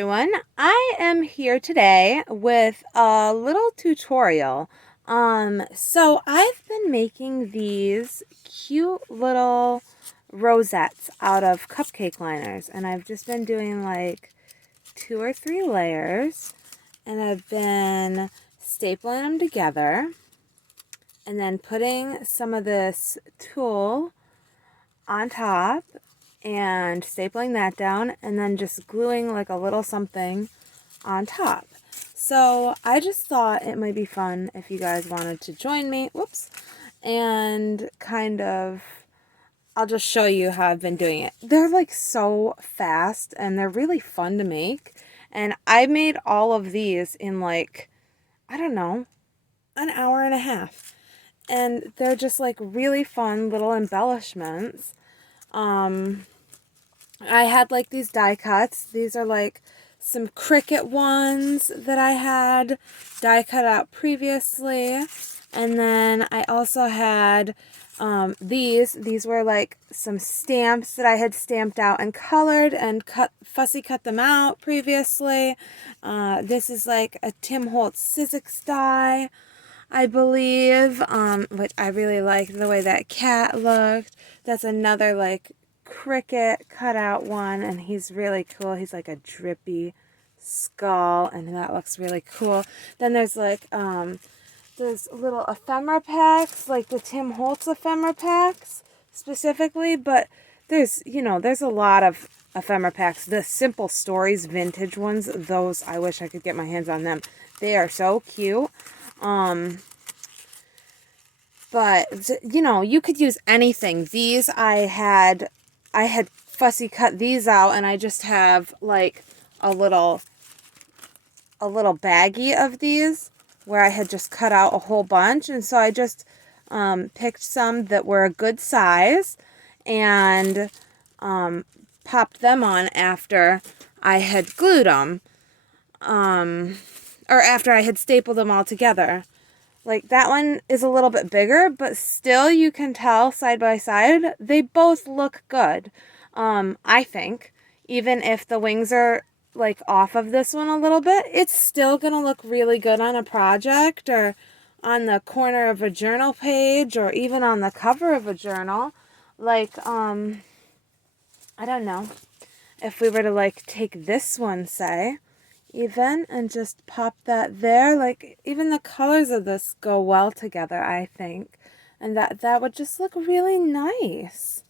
Everyone, I am here today with a little tutorial. So I've been making these cute little rosettes out of cupcake liners, and I've just been doing like 2 or 3 layers, and I've been stapling them together and then putting some of this tulle on top and stapling that down and then just gluing like a little something on top. So I just thought it might be fun if you guys wanted to join me, and kind of, I'll just show you how I've been doing it. They're like so fast and they're really fun to make. And I made all of these in like, I don't know, an hour and a half. And they're just like really fun little embellishments. I had like these die cuts. These are like some Cricut ones that I had die cut out previously. And then I also had these were like some stamps that I had stamped out and colored and fussy cut them out previously. This is like a Tim Holtz Sizzix die, I believe, which I really like the way that cat looked. That's another like Cricut cutout one, and he's really cool. He's like a drippy skull, and that looks really cool. Then there's like there's little ephemera packs, like the Tim Holtz ephemera packs specifically, but there's a lot of ephemera packs. The Simple Stories vintage ones, those I wish I could get my hands on them. They are so cute. But you could use anything. These I had fussy cut these out, and I just have like a little baggie of these where I had just cut out a whole bunch, and so I just picked some that were a good size and popped them on after I had glued them, or after I had stapled them all together. Like that one is a little bit bigger, but still you can tell side by side they both look good. I think even if the wings are like off of this one a little bit, it's still gonna look really good on a project or on the corner of a journal page or even on the cover of a journal. Like I don't know, if we were to like take this one, say, even, and just pop that there, like even the colors of this go well together, I think, and that would just look really nice.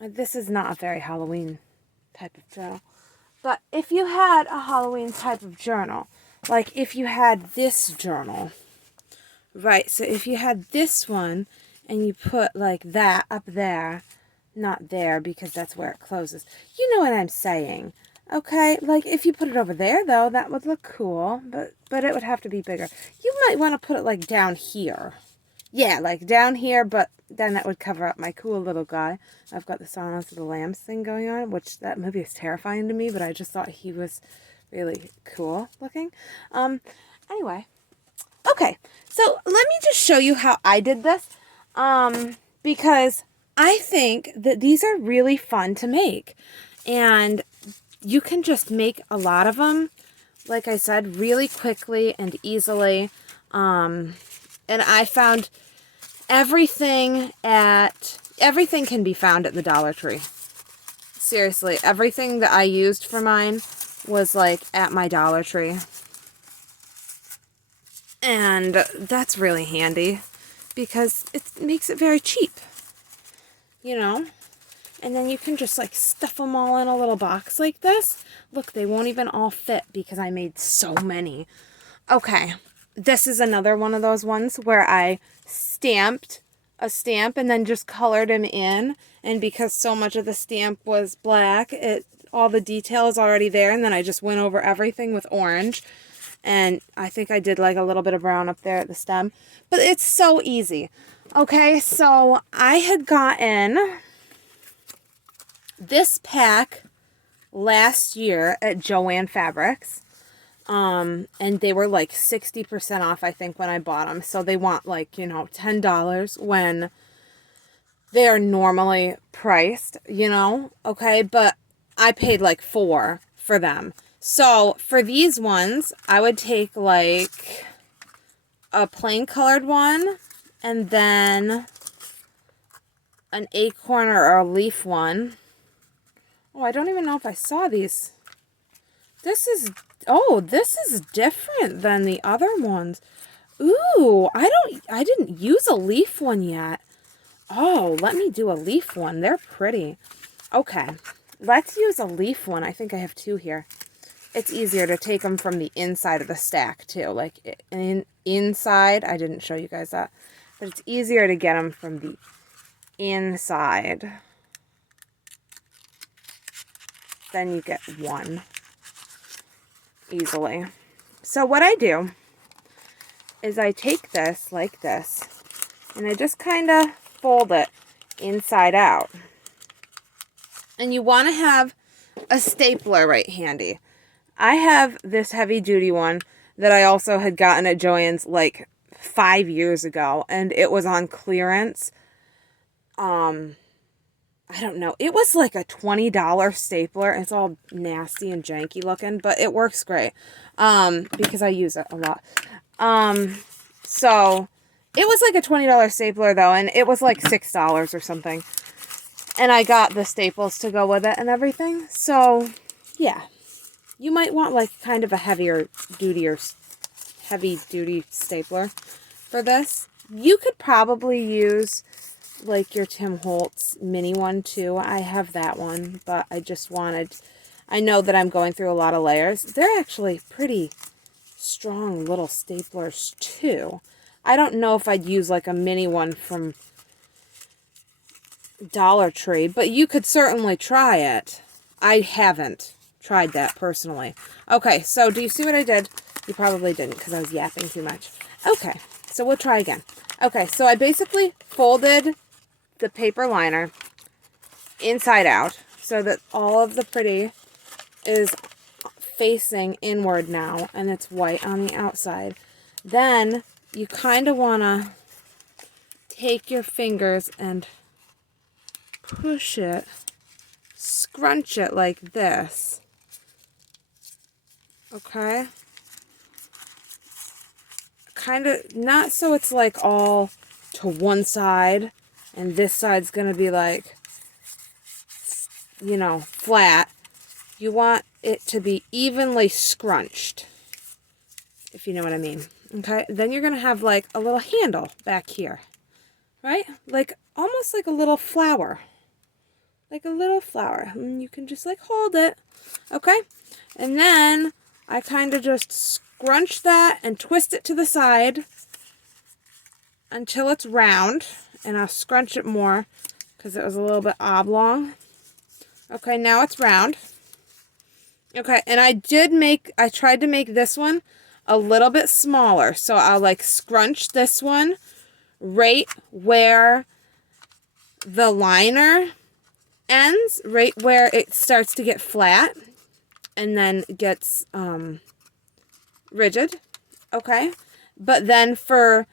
This is not a very Halloween type of journal, but if you had a Halloween type of journal, like if you had this journal, right, so if you had this one and you put like that up there, not there because that's where it closes, you know what I'm saying. Okay, like if you put it over there though, that would look cool, but it would have to be bigger. You might want to put it like down here. Yeah, like down here, but then that would cover up my cool little guy. I've got the Silence of the Lambs thing going on, which that movie is terrifying to me, but I just thought he was really cool looking. Anyway, okay, so let me just show you how I did this, because I think that these are really fun to make, and you can just make a lot of them, like I said, really quickly and easily. And I found everything can be found at the Dollar Tree. Seriously, everything that I used for mine was like at my Dollar Tree. And that's really handy because it makes it very cheap, And then you can just like stuff them all in a little box like this. Look, they won't even all fit because I made so many. Okay, this is another one of those ones where I stamped a stamp and then just colored him in. And because so much of the stamp was black, all the detail is already there. And then I just went over everything with orange. And I think I did like a little bit of brown up there at the stem. But it's so easy. Okay, so I had gotten this pack last year at Joann Fabrics, and they were like 60% off, I think, when I bought them. So they want like, $10 when they're normally priced, okay? But I paid like $4 for them. So for these ones, I would take like a plain colored one and then an acorn or a leaf one. Oh, I don't even know if I saw these. This is different than the other ones. Ooh, I didn't use a leaf one yet. Oh, let me do a leaf one. They're pretty. Okay, let's use a leaf one. I think I have 2 here. It's easier to take them from the inside of the stack too. Like inside, I didn't show you guys that, but it's easier to get them from the inside. Then you get 1 easily. So what I do is I take this like this, and I just kind of fold it inside out. And you want to have a stapler right handy. I have this heavy duty one that I also had gotten at Joann's like 5 years ago, and it was on clearance. I don't know. It was like a $20 stapler. It's all nasty and janky looking, but it works great because I use it a lot. So it was like a $20 stapler though, and it was like $6 or something. And I got the staples to go with it and everything. So yeah, you might want like kind of a heavy duty stapler for this. You could probably use like your Tim Holtz mini one too. I have that one, but I know that I'm going through a lot of layers. They're actually pretty strong little staplers too. I don't know if I'd use like a mini one from Dollar Tree, but you could certainly try it. I haven't tried that personally. Okay, so do you see what I did? You probably didn't because I was yapping too much. Okay, so we'll try again. Okay, so I basically folded the paper liner inside out so that all of the pretty is facing inward now, and it's white on the outside. Then you kind of want to take your fingers and push it, scrunch it like this. Okay? Kind of, not so it's like all to one side, and this side's going to be like, you know, flat. You want it to be evenly scrunched, if you know what I mean. Okay, then you're going to have like a little handle back here, right? Like almost like a little flower. Like a little flower. And you can just like hold it. Okay, and then I kind of just scrunch that and twist it to the side until it's round. And I'll scrunch it more because it was a little bit oblong. Okay, now it's round. Okay, and I tried to make this one a little bit smaller. So I'll like scrunch this one right where the liner ends, right where it starts to get flat and then gets rigid. Okay, but then for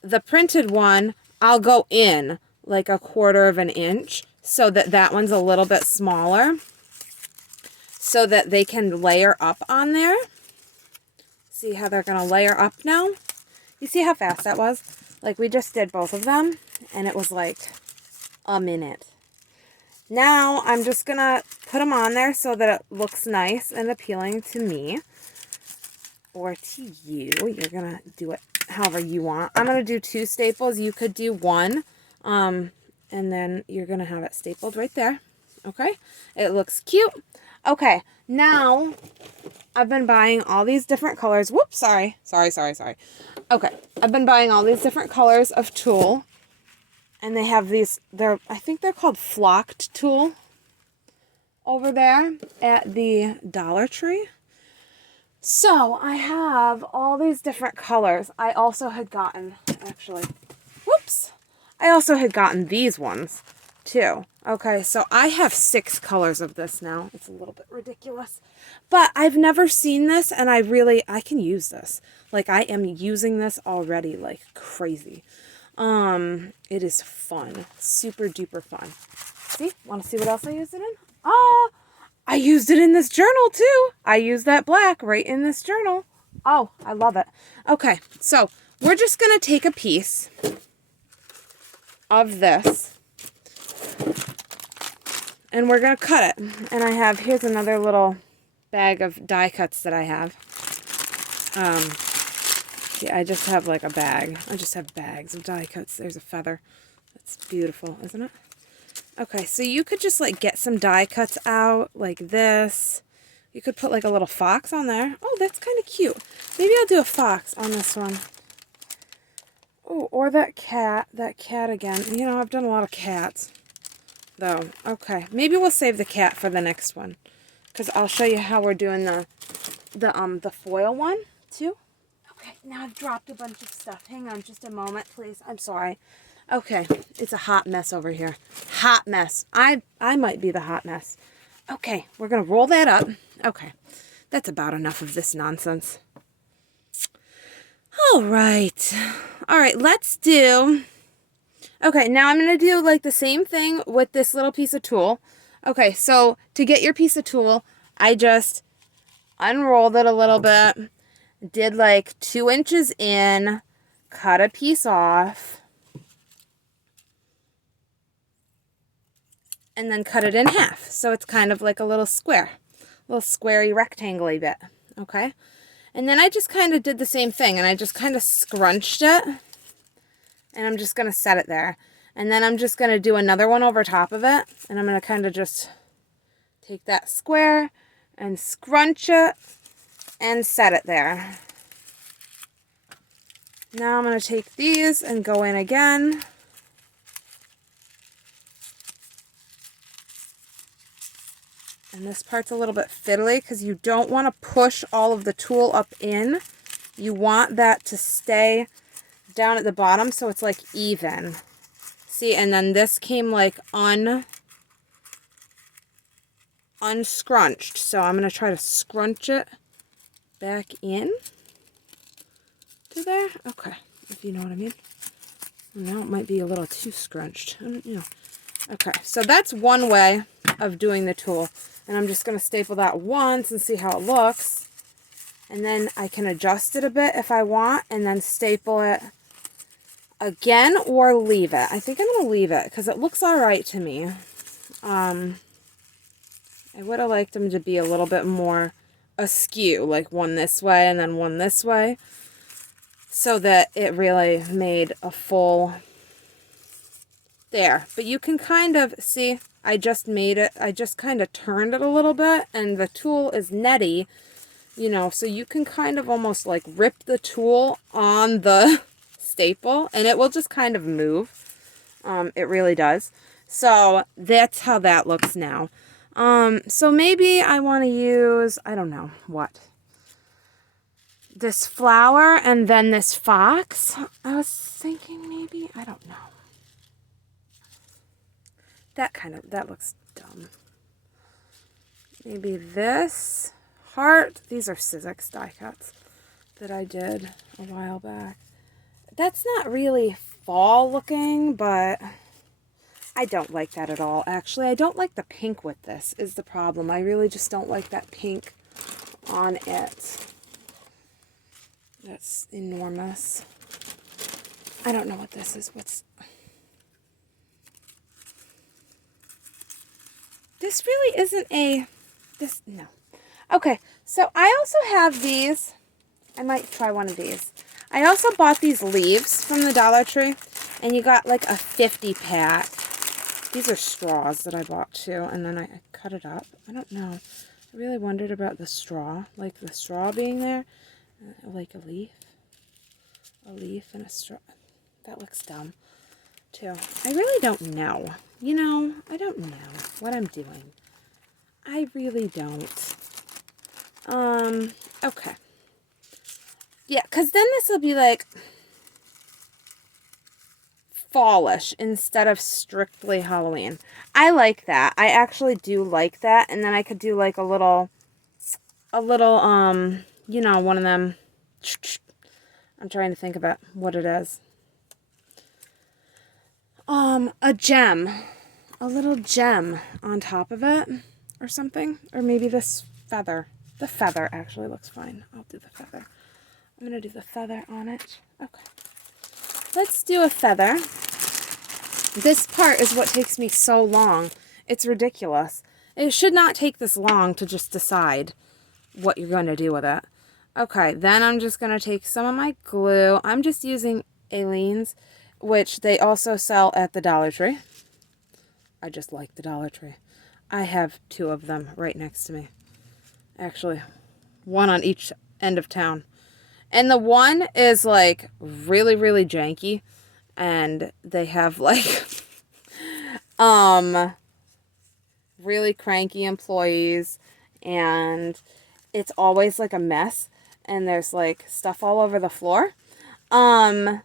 the printed one, I'll go in like 1/4 of an inch so that that one's a little bit smaller so that they can layer up on there. See how they're going to layer up now? You see how fast that was? Like we just did both of them and it was like a minute. Now I'm just going to put them on there so that it looks nice and appealing to me or to you. You're going to do it however you want. I'm going to do 2 staples. You could do 1. And then you're going to have it stapled right there. Okay? It looks cute. Okay. Now, I've been buying all these different colors. Whoops, sorry. Okay. I've been buying all these different colors of tulle. And they have these, I think they're called flocked tulle over there at the Dollar Tree. So, I have all these different colors. I also had gotten, I also had gotten these ones, too. Okay, so I have 6 colors of this now. It's a little bit ridiculous. But I've never seen this, and I can use this. Like, I am using this already like crazy. It is fun. Super duper fun. See? Want to see what else I used it in? I used it in this journal too. I used that black right in this journal. Oh, I love it. Okay, so we're just going to take a piece of this and we're going to cut it. And here's another little bag of die cuts that I have. Yeah, I just have like a bag. I just have bags of die cuts. There's a feather. That's beautiful, isn't it? Okay, so you could just like get some die cuts out like this. You could put like a little fox on there. Oh, that's kind of cute. Maybe I'll do a fox on this one. Oh, or that cat again. You know, I've done a lot of cats though. Okay, maybe we'll save the cat for the next one because I'll show you how we're doing the foil one too. Okay, now I've dropped a bunch of stuff. Hang on just a moment, please. I'm sorry. Okay, it's a hot mess over here. Hot mess. I might be the hot mess. Okay, we're going to roll that up. Okay, that's about enough of this nonsense. All right, let's do... Okay, now I'm going to do like the same thing with this little piece of tulle. Okay, so to get your piece of tulle, I just unrolled it a little bit, did like 2 inches in, cut a piece off, and then cut it in half. So it's kind of like a little square, little squarey rectangle-y bit, okay? And then I just kind of did the same thing, and I just kind of scrunched it, and I'm just going to set it there. And then I'm just going to do another one over top of it, and I'm going to kind of just take that square and scrunch it and set it there. Now I'm going to take these and go in again. And this part's a little bit fiddly because you don't want to push all of the tulle up in. You want that to stay down at the bottom so it's like even. See, and then this came like unscrunched. So I'm going to try to scrunch it back in to there. Okay, if you know what I mean. Now it might be a little too scrunched. I don't know. Okay, so that's one way of doing the tulle. And I'm just going to staple that once and see how it looks. And then I can adjust it a bit if I want and then staple it again or leave it. I think I'm going to leave it because it looks all right to me. I would have liked them to be a little bit more askew, like one this way and then one this way, so that it really made a full there. But you can kind of see, I just made it, I just kind of turned it a little bit, and the tulle is netty, you know, so you can kind of almost like rip the tulle on the staple and it will just kind of move. It really does. So that's how that looks now. So maybe I want to use, I don't know what, this flower and then this fox. I was thinking maybe, I don't know. That looks dumb. Maybe this heart. These are Sizzix die cuts that I did a while back. That's not really fall looking, but I don't like that at all. Actually, I don't like the pink with this is the problem. I really just don't like that pink on it. That's enormous. I don't know what this is. This really isn't no. Okay, so I also have these. I might try one of these. I also bought these leaves from the Dollar Tree, and you got like a 50 pack. These are straws that I bought too, and then I cut it up. I don't know. I really wondered about the straw, like the straw being there. Like a leaf and a straw. That looks dumb too. I really don't know. You know, I don't know what I'm doing. I really don't. Okay. Yeah, because then this will be like fallish instead of strictly Halloween. I like that. I actually do like that. And then I could do like a little, you know, one of them. I'm trying to think about what it is. A gem. A little gem on top of it. or something. Or maybe this feather. The feather actually looks fine. I'll do the feather. I'm going to do the feather on it. Okay. Let's do a feather. This part is what takes me so long. It's ridiculous. It should not take this long to just decide what you're going to do with it. Okay, then I'm just going to take some of my glue. I'm just using Aleene's, which they also sell at the Dollar Tree. I just like the Dollar Tree. I have 2 of them right next to me. Actually, one on each end of town. And the one is like really, really janky. And they have like really cranky employees, and it's always like a mess, and there's like stuff all over the floor. And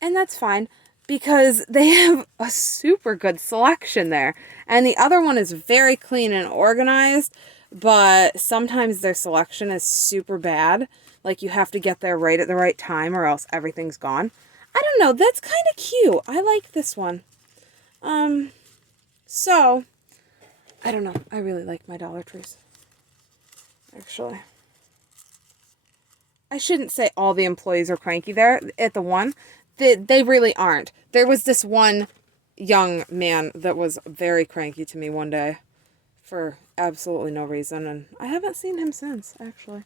that's fine because they have a super good selection there. And the other one is very clean and organized, but sometimes their selection is super bad. Like you have to get there right at the right time or else everything's gone. I don't know, that's kind of cute. I like this one. So, I don't know. I really like my Dollar Trees. Actually. I shouldn't say all the employees are cranky there at the one. They really aren't. There was this one young man that was very cranky to me one day for absolutely no reason, and I haven't seen him since, actually.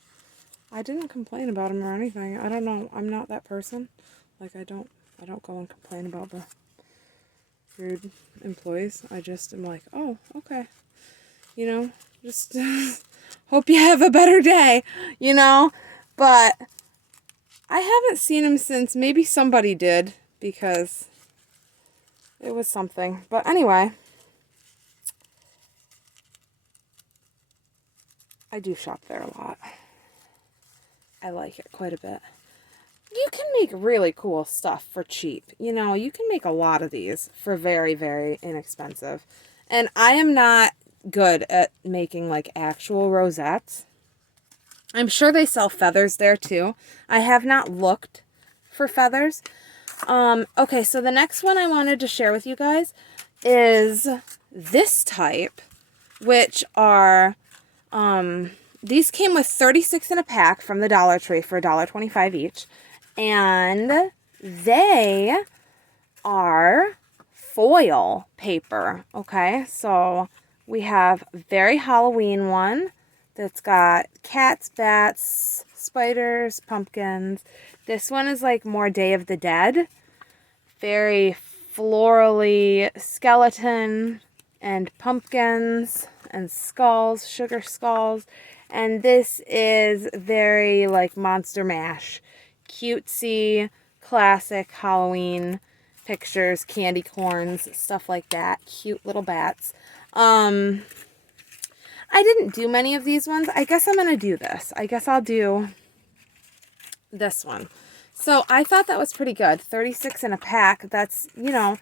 I didn't complain about him or anything. I don't know. I'm not that person. Like, I don't go and complain about the rude employees. I just am like, oh, okay. You know, just hope you have a better day, you know? But I haven't seen him since. Maybe somebody did because it was something. But anyway, I do shop there a lot. I like it quite a bit. You can make really cool stuff for cheap. You know, you can make a lot of these for very, very inexpensive. And I am not good at making like actual rosettes. I'm sure they sell feathers there too. I have not looked for feathers. Okay, so the next one I wanted to share with you guys is this type, which are, these came with 36 in a pack from the Dollar Tree for $1.25 each. And they are foil paper, okay? So we have a very Halloween one that's got cats, bats, spiders, pumpkins. This one is like more Day of the Dead. Very florally skeleton and pumpkins and skulls, sugar skulls. And this is very like Monster Mash. Cutesy, classic Halloween pictures, candy corns, stuff like that. Cute little bats. I didn't do many of these ones. I guess I'm going to do this. I guess I'll do this one. So I thought that was pretty good. 36 in a pack. That's, you know,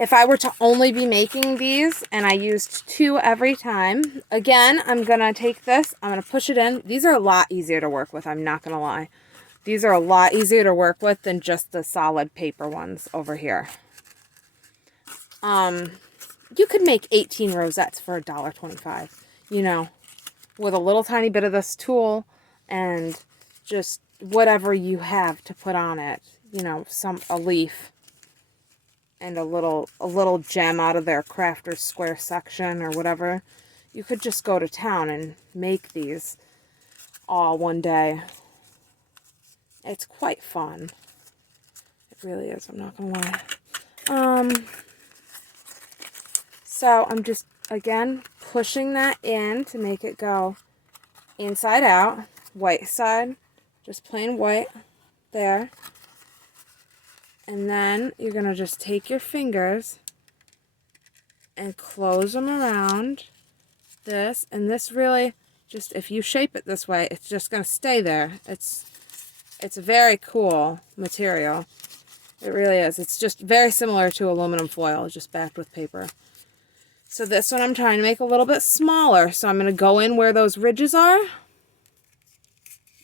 if I were to only be making these and I used 2 every time. Again, I'm going to take this. I'm going to push it in. These are a lot easier to work with. I'm not going to lie. These are a lot easier to work with than just the solid paper ones over here. You could make 18 rosettes for $1.25, you know, with a little tiny bit of this tool and just whatever you have to put on it, you know, a leaf and a little gem out of their Crafter's Square section or whatever. You could just go to town and make these all one day. It's quite fun. It really is, I'm not going to lie. So I'm just, again, pushing that in to make it go inside out. White side, just plain white there. And then you're going to just take your fingers and close them around this. And this really, just if you shape it this way, it's just going to stay there. It's a very cool material. It really is. It's just very similar to aluminum foil, just backed with paper. So this one I'm trying to make a little bit smaller. So I'm going to go in where those ridges are.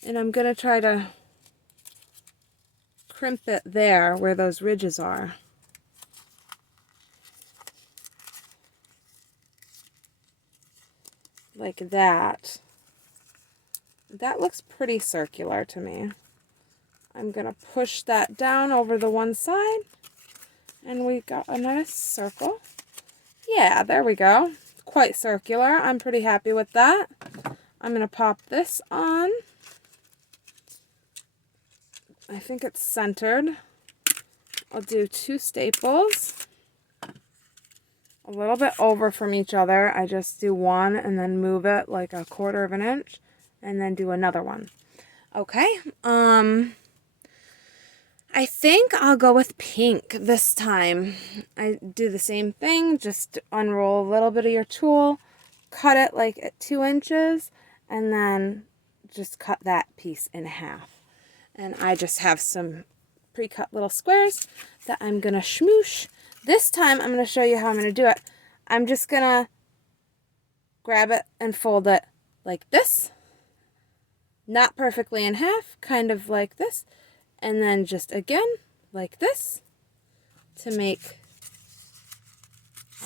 And I'm going to try to crimp it there where those ridges are. like that. That looks pretty circular to me. I'm going to push that down over the one side, and we got a nice circle. Yeah, there we go. Quite circular. I'm pretty happy with that. I'm going to pop this on. I think it's centered. I'll do 2 staples. A little bit over from each other. I just do one and then move it like a 1/4 of an inch and then do another one. Okay. I think I'll go with pink this time. I do the same thing, just unroll a little bit of your tool, cut it like at 2 inches, and then just cut that piece in half. And I just have some pre-cut little squares that I'm going to smoosh. This time I'm going to show you how I'm going to do it. I'm just going to grab it and fold it like this. Not perfectly in half, kind of like this. And then just again, like this, to make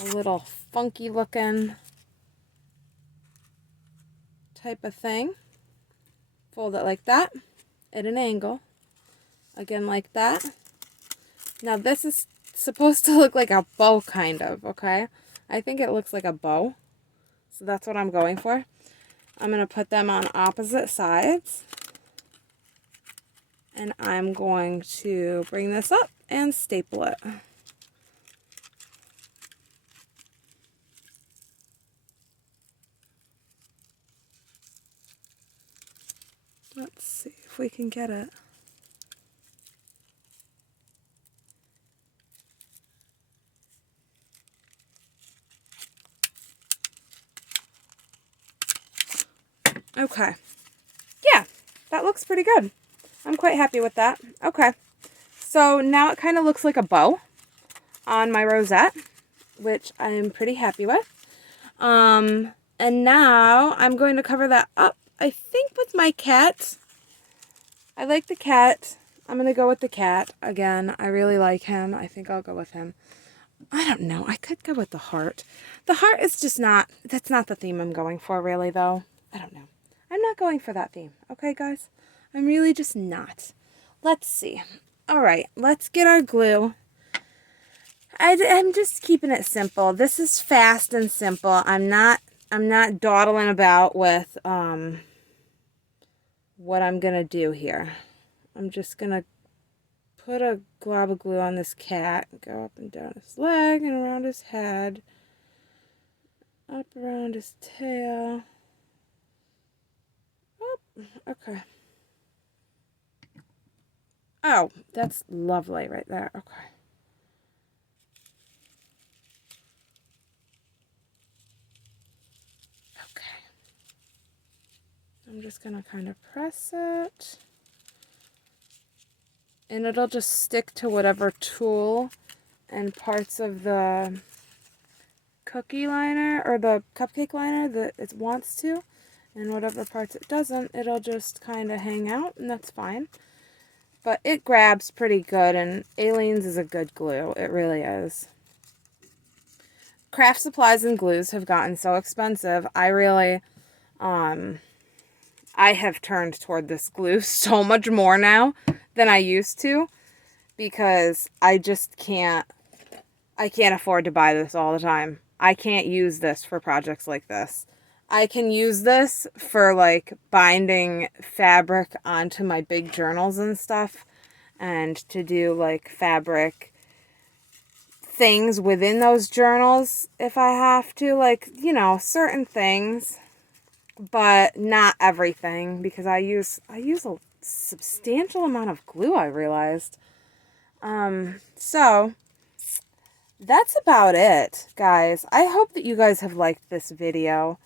a little funky looking type of thing. Fold it like that, at an angle. Again, like that. Now this is supposed to look like a bow, kind of, okay? I think it looks like a bow. So that's what I'm going for. I'm going to put them on opposite sides. And I'm going to bring this up and staple it. Let's see if we can get it. Okay. Yeah, that looks pretty good. I'm quite happy with that. Okay. So now it kind of looks like a bow on my rosette, which I'm pretty happy with. And now I'm going to cover that up, I think, with my cat. I like the cat. I'm going to go with the cat. Again, I really like him. I think I'll go with him. I don't know. I could go with the heart. The heart is just not, that's not the theme I'm going for, really, though. I don't know. I'm not going for that theme. Okay, guys? I'm really just not. Let's see. All right, let's get our glue. I'm just keeping it simple. This is fast and simple. I'm not dawdling about with what I'm gonna do here. I'm just gonna put a glob of glue on this cat, go up and down his leg and around his head, up around his tail. Oh, okay. Oh, that's lovely right there. Okay. Okay. I'm just going to kind of press it. And it'll just stick to whatever tool and parts of the cookie liner or the cupcake liner that it wants to. And whatever parts it doesn't, it'll just kind of hang out, and that's fine. But it grabs pretty good, and Aleene's is a good glue. It really is. Craft supplies and glues have gotten so expensive. I really, I have turned toward this glue so much more now than I used to, because I just can't afford to buy this all the time. I can't use this for projects like this. I can use this for like binding fabric onto my big journals and stuff, and to do like fabric things within those journals if I have to, like, you know, certain things, but not everything, because I use a substantial amount of glue, I realized. So that's about it, guys. I hope that you guys have liked this video.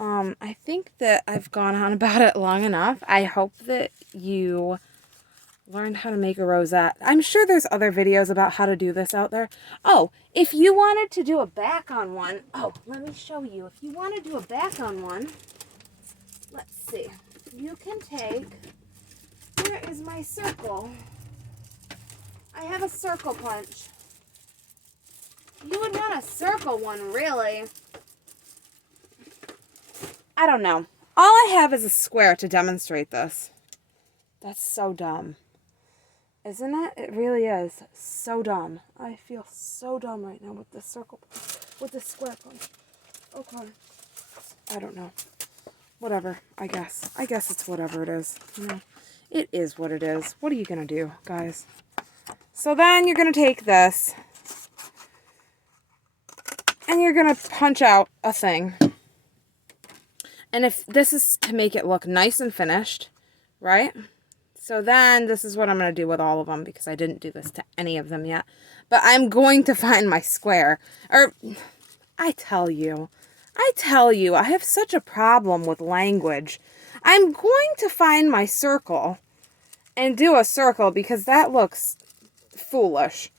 I think that I've gone on about it long enough. I hope that you learned how to make a rosette. I'm sure there's other videos about how to do this out there. Oh, if you wanted to do a back on one, let me show you. If you want to do a back on one, let's see. You can take, here is my circle. I have a circle punch. You would want a circle one, really. I don't know. All I have is a square to demonstrate this. That's so dumb. Isn't it? It really is. So dumb. I feel so dumb right now with this circle, with this square punch. Okay. I don't know. Whatever, I guess. I guess it's whatever it is. You know, it is what it is. What are you going to do, guys? So then you're going to take this and you're going to punch out a thing. And if this is to make it look nice and finished, right? So then this is what I'm going to do with all of them because I didn't do this to any of them yet. But I'm going to find my square. Or, I tell you, I have such a problem with language. I'm going to find my circle and do a circle because that looks foolish.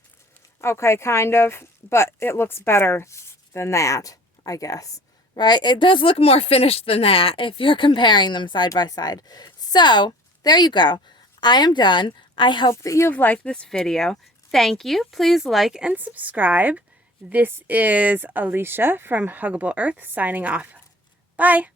Okay, kind of. But it looks better than that, I guess. Right? It does look more finished than that if you're comparing them side by side. So, there you go. I am done. I hope that you have liked this video. Thank you. Please like and subscribe. This is Alicia from Huggable Earth signing off. Bye.